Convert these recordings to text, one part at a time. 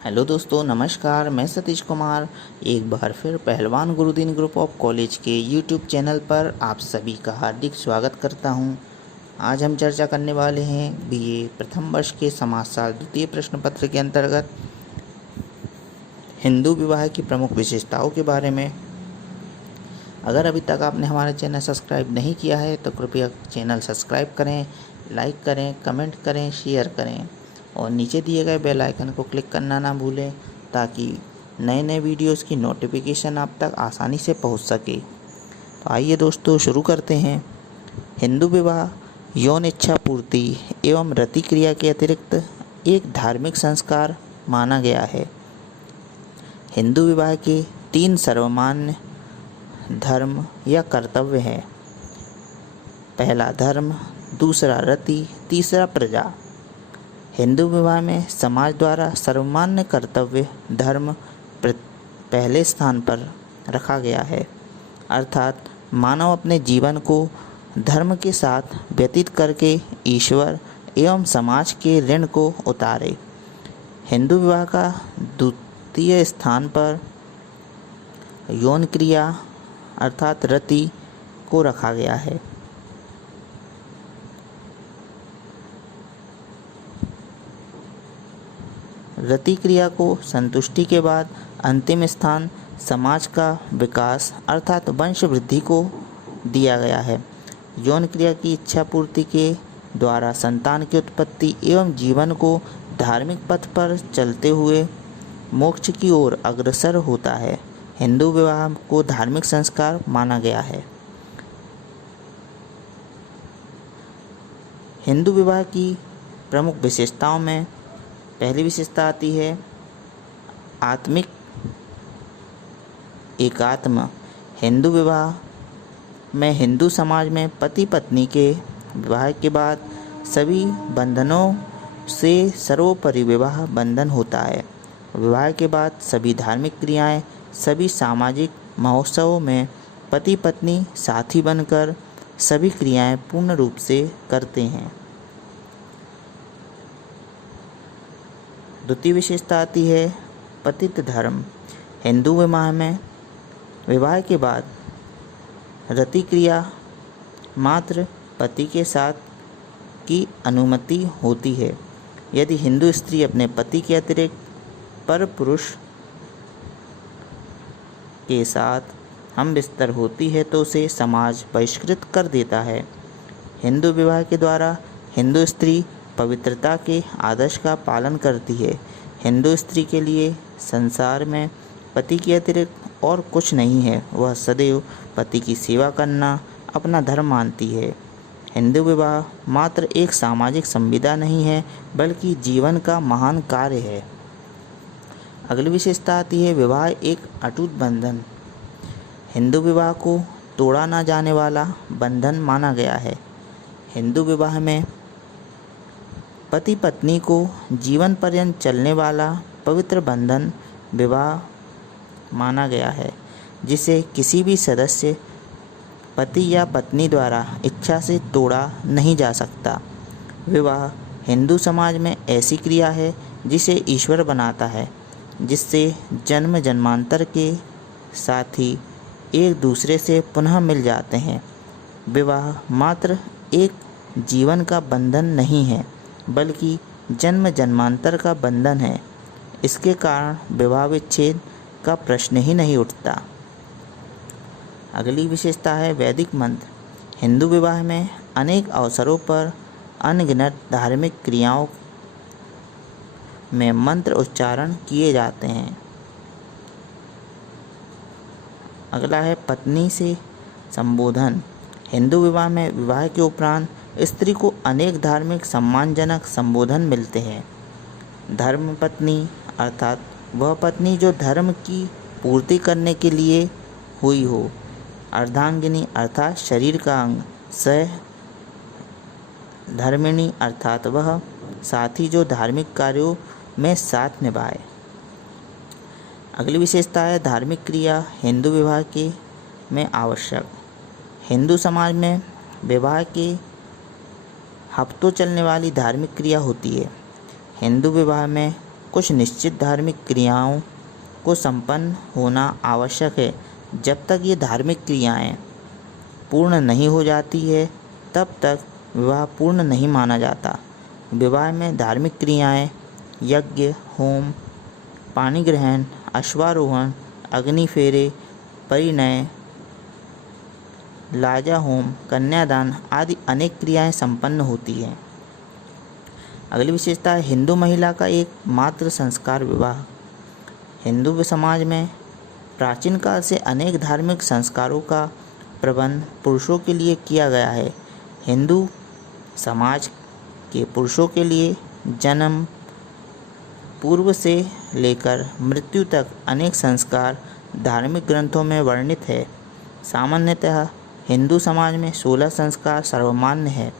Hello दोस्तों, नमस्कार। मैं सतीश कुमार एक बार फिर पहलवान गुरुदीन ग्रुप ऑफ कॉलेज के यूट्यूब चैनल पर आप सभी का हार्दिक स्वागत करता हूं। आज हम चर्चा करने वाले हैं बीए प्रथम वर्ष के समाजशास्त्र द्वितीय प्रश्न पत्र के अंतर्गत हिंदू विवाह की प्रमुख विशेषताओं के बारे में। अगर अभी तक आपने हमारा चैनल सब्सक्राइब नहीं किया है तो कृपया चैनल सब्सक्राइब करें, लाइक करें, कमेंट करें, शेयर करें और नीचे दिए गए बेल आइकन को क्लिक करना ना भूलें ताकि नए नए वीडियोस की नोटिफिकेशन आप तक आसानी से पहुंच सके। तो आइए दोस्तों शुरू करते हैं। हिंदू विवाह यौन इच्छा पूर्ति एवं रति क्रिया के अतिरिक्त एक धार्मिक संस्कार माना गया है। हिंदू विवाह के 3 सर्वमान्य धर्म या कर्तव्य हैं। पहला धर्म, दूसरा रति, तीसरा प्रजा। हिंदू विवाह में समाज द्वारा सर्वमान्य कर्तव्य धर्म पहले स्थान पर रखा गया है, अर्थात मानव अपने जीवन को धर्म के साथ व्यतीत करके ईश्वर एवं समाज के ऋण को उतारे। हिंदू विवाह का द्वितीय स्थान पर यौन क्रिया अर्थात रति को रखा गया है। रति क्रिया को संतुष्टि के बाद अंतिम स्थान समाज का विकास अर्थात वंश वृद्धि को दिया गया है। यौन क्रिया की इच्छा पूर्ति के द्वारा संतान की उत्पत्ति एवं जीवन को धार्मिक पथ पर चलते हुए मोक्ष की ओर अग्रसर होता है। हिंदू विवाह को धार्मिक संस्कार माना गया है। हिंदू विवाह की प्रमुख विशेषताओं में पहली विशेषता आती है आत्मिक एकात्म। हिंदू विवाह में हिंदू समाज में पति पत्नी के विवाह के बाद सभी बंधनों से सर्वोपरि विवाह बंधन होता है। विवाह के बाद सभी धार्मिक क्रियाएं, सभी सामाजिक महोत्सवों में पति पत्नी साथी बनकर सभी क्रियाएं पूर्ण रूप से करते हैं। द्वितीय विशेषता आती है पतित धर्म। हिंदू विवाह में विवाह के बाद रति क्रिया मात्र पति के साथ की अनुमति होती है। यदि हिंदू स्त्री अपने पति के अतिरिक्त पर पुरुष के साथ हम बिस्तर होती है तो उसे समाज बहिष्कृत कर देता है। हिंदू विवाह के द्वारा हिंदू स्त्री पवित्रता के आदर्श का पालन करती है। हिंदू स्त्री के लिए संसार में पति के अतिरिक्त और कुछ नहीं है। वह सदैव पति की सेवा करना अपना धर्म मानती है। हिंदू विवाह मात्र एक सामाजिक संविदा नहीं है बल्कि जीवन का महान कार्य है। अगली विशेषता आती है विवाह एक अटूट बंधन। हिंदू विवाह को तोड़ा न जाने वाला बंधन माना गया है। हिंदू विवाह में पति पत्नी को जीवन पर्यंत चलने वाला पवित्र बंधन विवाह माना गया है, जिसे किसी भी सदस्य पति या पत्नी द्वारा इच्छा से तोड़ा नहीं जा सकता। विवाह हिंदू समाज में ऐसी क्रिया है जिसे ईश्वर बनाता है, जिससे जन्म जन्मांतर के साथी एक दूसरे से पुनः मिल जाते हैं। विवाह मात्र एक जीवन का बंधन नहीं है बल्कि जन्म जन्मांतर का बंधन है। इसके कारण विवाह विच्छेद का प्रश्न ही नहीं उठता। अगली विशेषता है वैदिक मंत्र। हिंदू विवाह में अनेक अवसरों पर अनगिनत धार्मिक क्रियाओं में मंत्र उच्चारण किए जाते हैं। अगला है पत्नी से संबोधन। हिंदू विवाह में विवाह के उपरांत स्त्री को अनेक धार्मिक सम्मानजनक संबोधन मिलते हैं। धर्म पत्नी अर्थात वह पत्नी जो धर्म की पूर्ति करने के लिए हुई हो। अर्धांगिनी अर्थात शरीर का अंग। सह धर्मिणी अर्थात वह साथी जो धार्मिक कार्यों में साथ निभाए। अगली विशेषता है धार्मिक क्रिया हिंदू विवाह के में आवश्यक। हिंदू समाज में विवाह के हफ्तों चलने वाली धार्मिक क्रिया होती है। हिंदू विवाह में कुछ निश्चित धार्मिक क्रियाओं को संपन्न होना आवश्यक है। जब तक ये धार्मिक क्रियाएं पूर्ण नहीं हो जाती है तब तक विवाह पूर्ण नहीं माना जाता। विवाह में धार्मिक क्रियाएं यज्ञ, होम, पानी ग्रहण, अश्वारोहण, अग्नि फेरे, परिणय, लाजा होम, कन्यादान आदि अनेक क्रियाएं संपन्न होती हैं। अगली विशेषता है हिंदू महिला का एकमात्र संस्कार विवाह। हिंदू समाज में प्राचीन काल से अनेक धार्मिक संस्कारों का प्रबंध पुरुषों के लिए किया गया है। हिंदू समाज के पुरुषों के लिए जन्म पूर्व से लेकर मृत्यु तक अनेक संस्कार धार्मिक ग्रंथों में वर्णित है। सामान्यतः हिंदू समाज में 16 संस्कार सर्वमान्य है,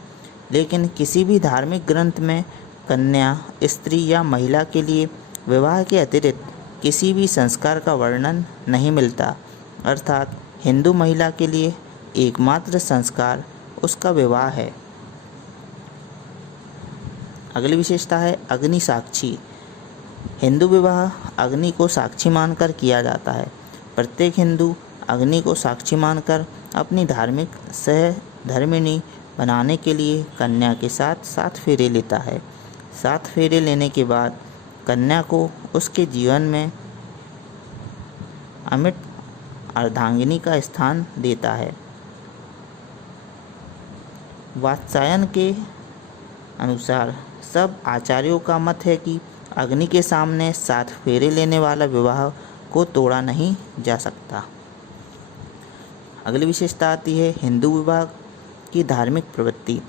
लेकिन किसी भी धार्मिक ग्रंथ में कन्या, स्त्री या महिला के लिए विवाह के अतिरिक्त किसी भी संस्कार का वर्णन नहीं मिलता। अर्थात हिंदू महिला के लिए एकमात्र संस्कार उसका विवाह है। अगली विशेषता है अग्नि साक्षी। हिंदू विवाह अग्नि को साक्षी मानकर किया जाता है। प्रत्येक हिंदू अग्नि को साक्षी मानकर अपनी धार्मिक सहधर्मिणी बनाने के लिए कन्या के साथ 7 फेरे लेता है। 7 फेरे लेने के बाद कन्या को उसके जीवन में अमिट अर्धांगिनी का स्थान देता है। वात्सायन के अनुसार सब आचार्यों का मत है कि अग्नि के सामने 7 फेरे लेने वाला विवाह को तोड़ा नहीं जा सकता। अगली विशेषता आती है हिंदू विवाह की धार्मिक प्रवृत्ति।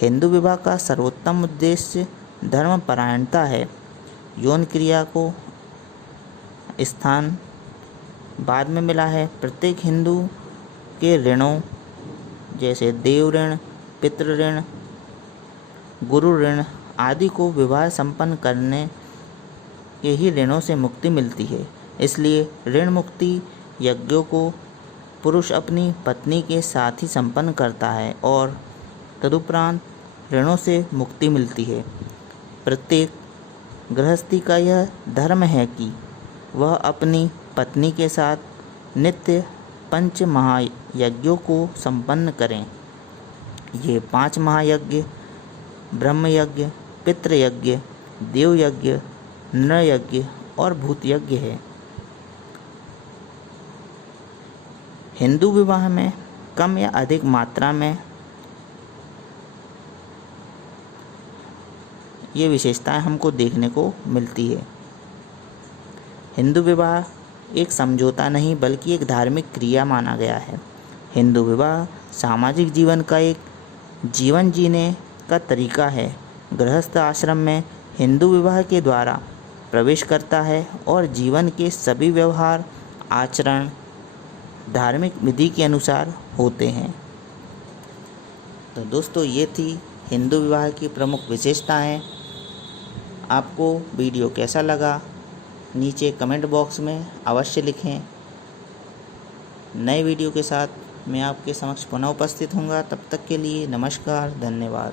हिंदू विवाह का सर्वोत्तम उद्देश्य धर्मपरायणता है। यौन क्रिया को स्थान बाद में मिला है। प्रत्येक हिंदू के ऋणों जैसे देव ऋण, पितृ ऋण, गुरु ऋण आदि को विवाह संपन्न करने के ही ऋणों से मुक्ति मिलती है। इसलिए ऋण मुक्ति यज्ञों को पुरुष अपनी पत्नी के साथ ही संपन्न करता है और तदुपरांत ऋणों से मुक्ति मिलती है। प्रत्येक गृहस्थी का यह धर्म है कि वह अपनी पत्नी के साथ नित्य 5 महायज्ञों को संपन्न करें। ये 5 महायज्ञ ब्रह्म यज्ञ, पितृ यज्ञ, देव यज्ञ, नर यज्ञ और भूत यज्ञ है। हिंदू विवाह में कम या अधिक मात्रा में ये विशेषताएं हमको देखने को मिलती है। हिंदू विवाह एक समझौता नहीं बल्कि एक धार्मिक क्रिया माना गया है। हिंदू विवाह सामाजिक जीवन का एक जीवन जीने का तरीका है। गृहस्थ आश्रम में हिंदू विवाह के द्वारा प्रवेश करता है और जीवन के सभी व्यवहार आचरण धार्मिक विधि के अनुसार होते हैं। तो दोस्तों ये थी हिंदू विवाह की प्रमुख विशेषताएं। आपको वीडियो कैसा लगा नीचे कमेंट बॉक्स में अवश्य लिखें। नए वीडियो के साथ मैं आपके समक्ष पुनः उपस्थित होऊंगा। तब तक के लिए नमस्कार, धन्यवाद।